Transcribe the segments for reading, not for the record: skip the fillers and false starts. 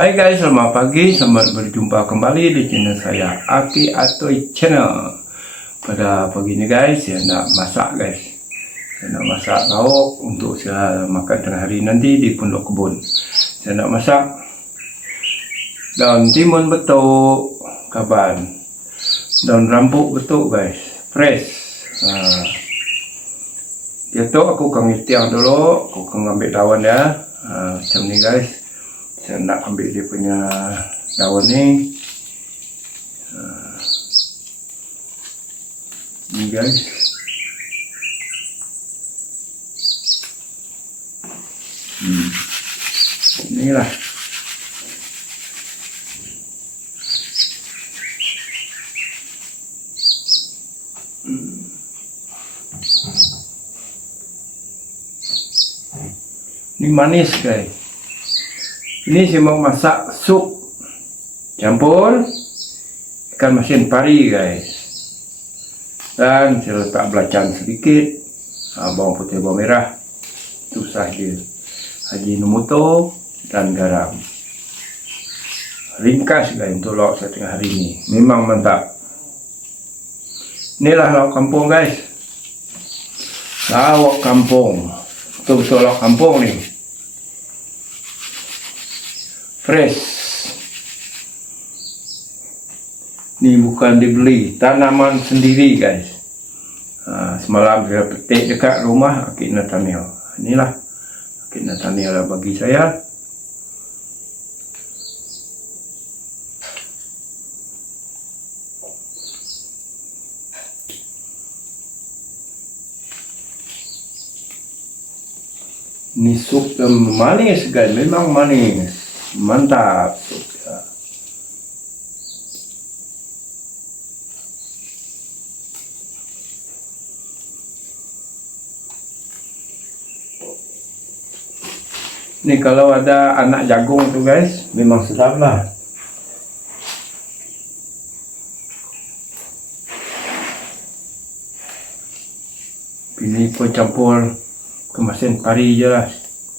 Hai guys, selamat pagi, selamat berjumpa kembali di channel saya, Aki Atoy Channel. Pada pagi ini guys, saya nak masak guys. Saya nak masak lauk untuk saya makan tengah hari nanti di pondok kebun. Saya nak masak daun timun betuk, kaban, daun rambut betuk guys, fresh. Dia tu aku akan istiang dulu, aku akan ambil daun dia. Macam ni guys. Saya nak ambil dia punya daun ni. Ni guys. Inilah. Ini manis guys. Ini saya mau masak sup campur ikan masin pari guys. Dan saya letak belacan sedikit, bawang putih, bawang merah. Itu sahaja. Ajinomoto dan garam. Ringkas guys untuk lauk saya tengah hari ini. Memang mantap. Inilah lauk kampung guys. Lauk kampung. Betul-betul lauk kampung ni. Fresh. Ni bukan dibeli, tanaman sendiri guys. Semalam saya petik dekat rumah Akik Nathaniel. Inilah Akik Nathaniel bagi saya. Ini sup yang manis guys, memang manis. Mantap. Ni kalau ada anak jagung tu guys, memang sedap lah. Ini pun campur kemasin pari je lah,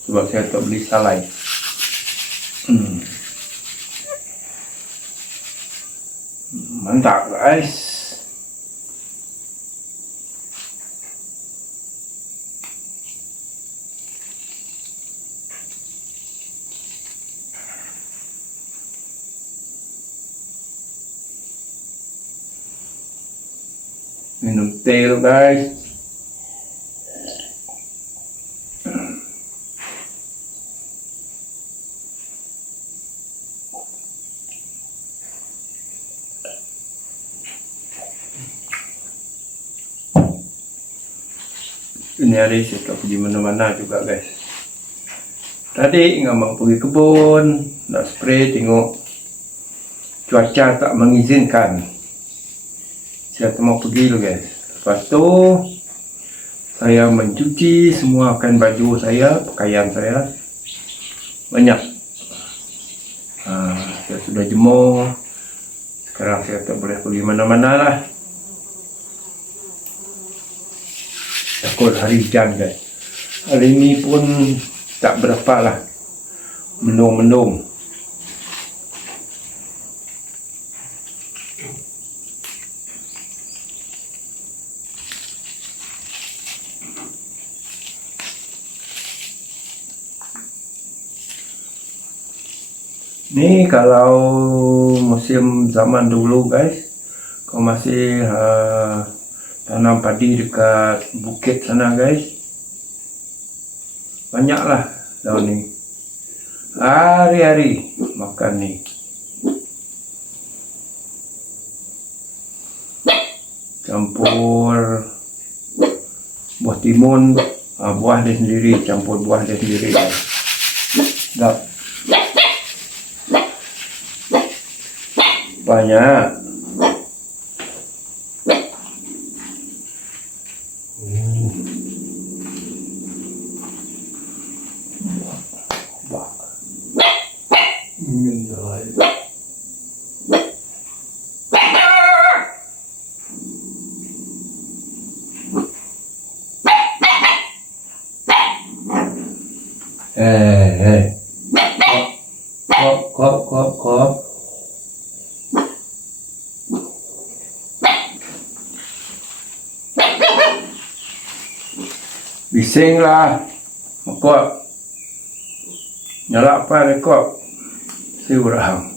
sebab saya tak beli salai. Mantap guys. Minum teh guys. Ini hari saya tak pergi mana-mana juga guys. Tadi ingat mau pergi kebun, nak spray, tengok cuaca tak mengizinkan. Saya tak mau pergi dulu guys. Lepas tu saya mencuci semua kain baju saya, pakaian saya. Banyak. Saya sudah jemur. Sekarang saya tak boleh pergi mana-mana lah. Takut hari hujan guys. Hari ini pun tak berapa lah. Mendung-mendung. Ni kalau musim zaman dulu guys, kalau masih tanam padi dekat bukit sana guys, banyaklah daun ni. Hari-hari makan ni. Campur buah timun, buah dia sendiri, campur buah dia sendiri guys. Sedap. Banyak. Kok Bising lah. Makot. Nyala apa rekod. Si urang.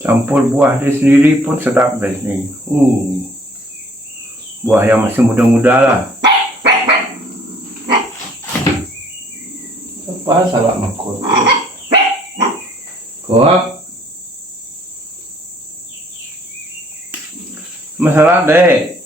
Campur buah dia sendiri pun sedap guys ni. Buah yang masih muda-muda lah. Apa salah makot? Kok? Masalah deh.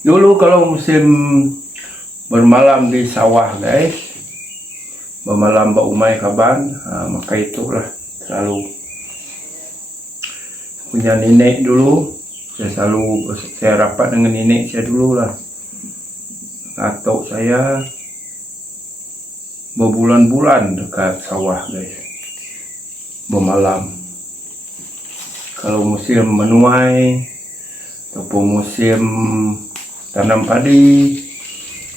Dulu kalau musim bermalam di sawah guys, bermalam berumai kaban, maka itulah selalu punya nenek dulu. Saya rapat dengan nenek saya dulu lah. Atuk saya berbulan-bulan dekat sawah guys, bermalam. Kalau musim menuai ataupun musim tanam padi,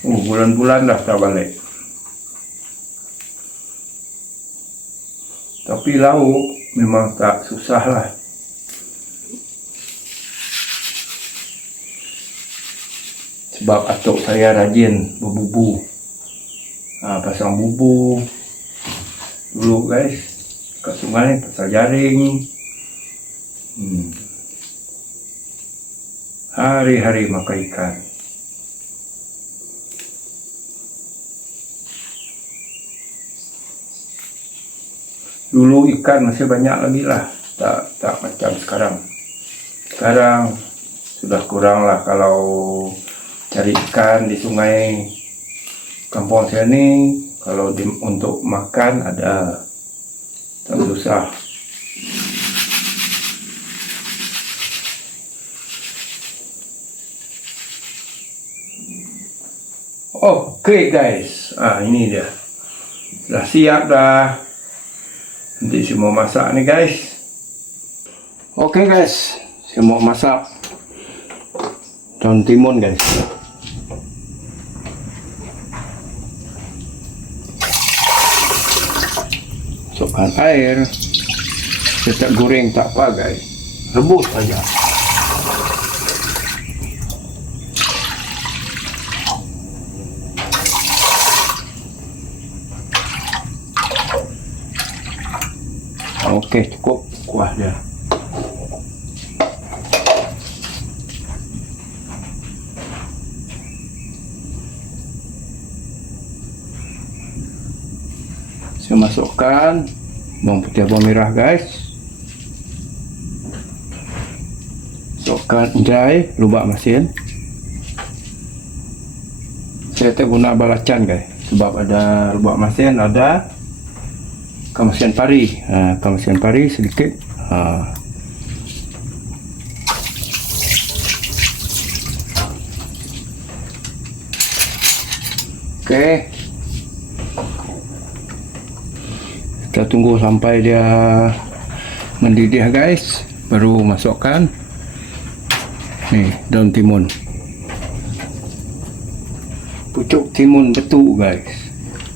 bulan-bulan dah tak balik. Tapi lauk memang tak susah lah. Sebab atuk saya rajin berbubu. Pasang bubu dulu guys, kat sungai, pasang jaring. Hari-hari makan ikan. Dulu ikan masih banyak lagi lah, tak macam sekarang. Sekarang sudah kurang lah kalau cari ikan di sungai kampung saya ni. Kalau untuk makan ada, tak susah. Oke guys, ini dia. Sudah siap dah. Nanti saya mau masak nih guys. Oke guys, saya mau masak daun timun guys. Masukkan air. Saya tak goreng tak apa guys, rebus saja. Oke, cukup kuah dia. Saya masukkan bawang putih, bawang merah guys. Masukkan jahe, lubak masin. Saya tak guna balacan guys, sebab ada lubak masin, ada kemasian pari. Kemasian pari sedikit. Oke. Kita tunggu sampai dia mendidih guys, baru masukkan nih daun timun. Pucuk timun betul guys.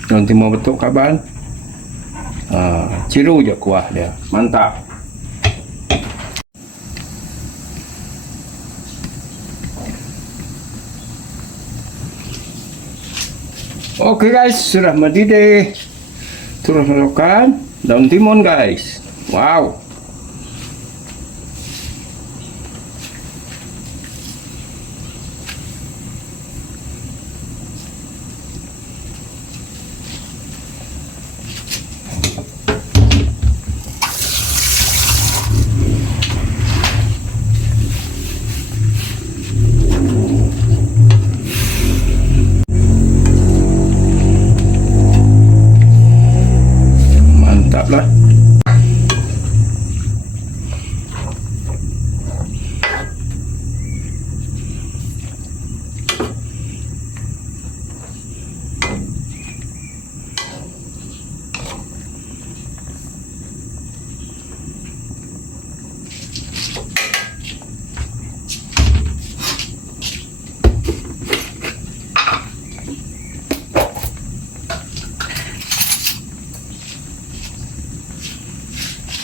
Daun timun betul kaban. Ciru je kuah dia, mantap. Oke guys, sudah mendidih. Terus masukkan daun timun guys. Wow. Lah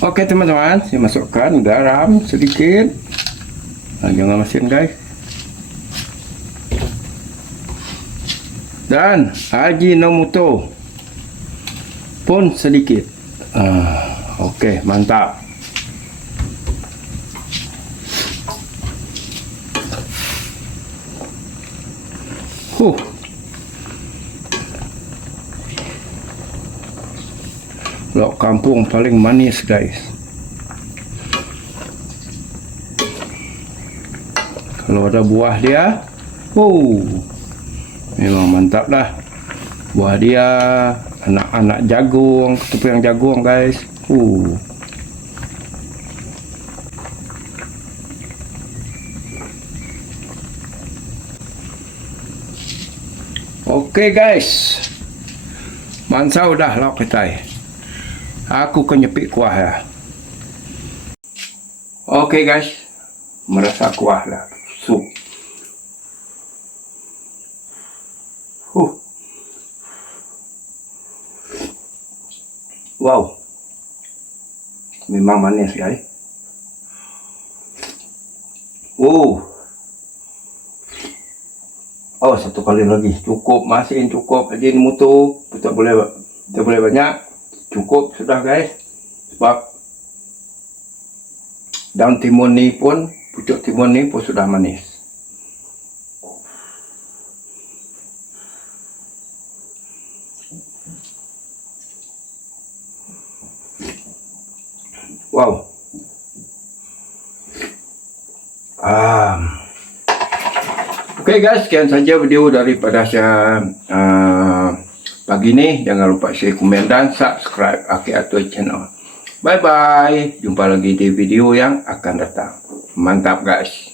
Oke teman-teman, saya masukkan garam sedikit. Jangan masin guys. Dan Ajinomoto pun sedikit. Oke, mantap. Lok kampung paling manis guys. Kalau ada buah dia, memang mantap dah. Buah dia, anak-anak jagung, ketupat yang jagung guys. Oke guys, mansau dah lauk kita. Aku akan nyepik kuah ya. Oke guys, merasa kuah lah, sup. Wow, memang manis guys. Satu kali lagi cukup, masin cukup. Ajinomoto tak boleh banyak, cukup sudah guys. Sebab daun timun ni pun, pucuk timun ni pun sudah manis. Wow. Oke guys, sekian saja video daripada saya pagi ini. Jangan lupa share, komen dan subscribe Aki Atoy channel. Bye bye. Jumpa lagi di video yang akan datang. Mantap guys.